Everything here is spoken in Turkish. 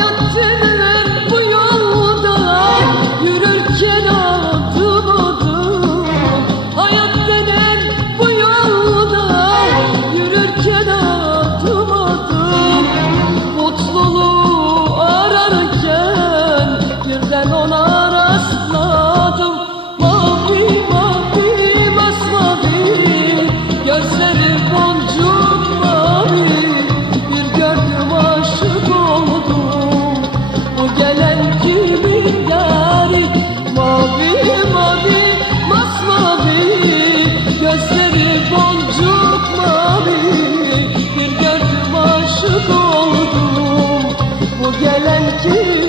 hayatını boncuk mavi Bir gördüm aşık oldum Bu gelen kim?